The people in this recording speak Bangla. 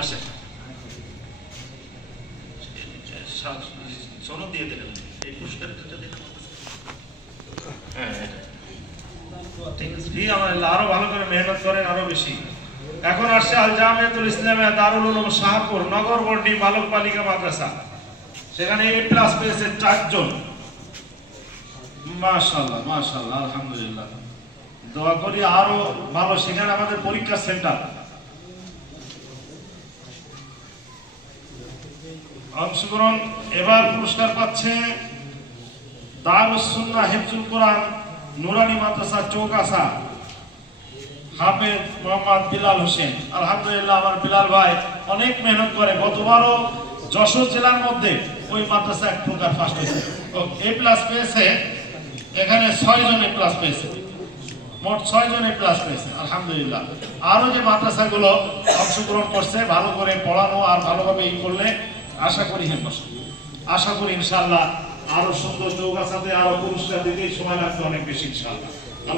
আসেন সনদ দিয়ে দিলেন, এই পুরস্কারটা দিলেন। হ্যাঁ ঠিক আছে, আরো ভালো করে মেহনত করেন, আরো বেশি। এখন আসছে আল জামিয়াতুল ইসলামিয়া দারুল উলুম শাহপুর নগরবন্ডি বালক বালিকা মাদ্রাসা, সেখানে A+ পেয়েছে 4 জন। মাশাআল্লাহ মাশাআল্লাহ, আলহামদুলিল্লাহ। দোয়া করি আরো ভালো, সেখানে আমাদের পরীক্ষা সেন্টার। অংশগ্রহণ। এবার পুরস্কার পাচ্ছে দারুস সুন্নাহ হিফজুল কোরআন নুরানি মাদ্রাসা চৌগাছা, হাফেজ মোহাম্মদ বিলাল হোসেন। আলহামদুলিল্লাহ, আমার বিলাল ভাই অনেক মেহনত করে। গতবারও যশোর জেলার মধ্যে ওই মাদ্রাসা এক প্রকার ফার্স্ট হয়েছে। A+ পেয়েছে, এখানে 6 জন A+ পেয়েছে, মোট 6 জন A+ পেয়েছে। আলহামদুলিল্লাহ। আরো যে মাদ্রাসাগুলো অংশগ্রহণ করছে, ভালো করে পড়ানো আর ভালোভাবে ই করলে আশা করি আশা করি ইনশাআল্লাহ আরো সুন্দর চৌগাছাতে আরো পুরস্কার দিতে সময় লাগবে অনেক বেশি ইনশাআল্লাহ।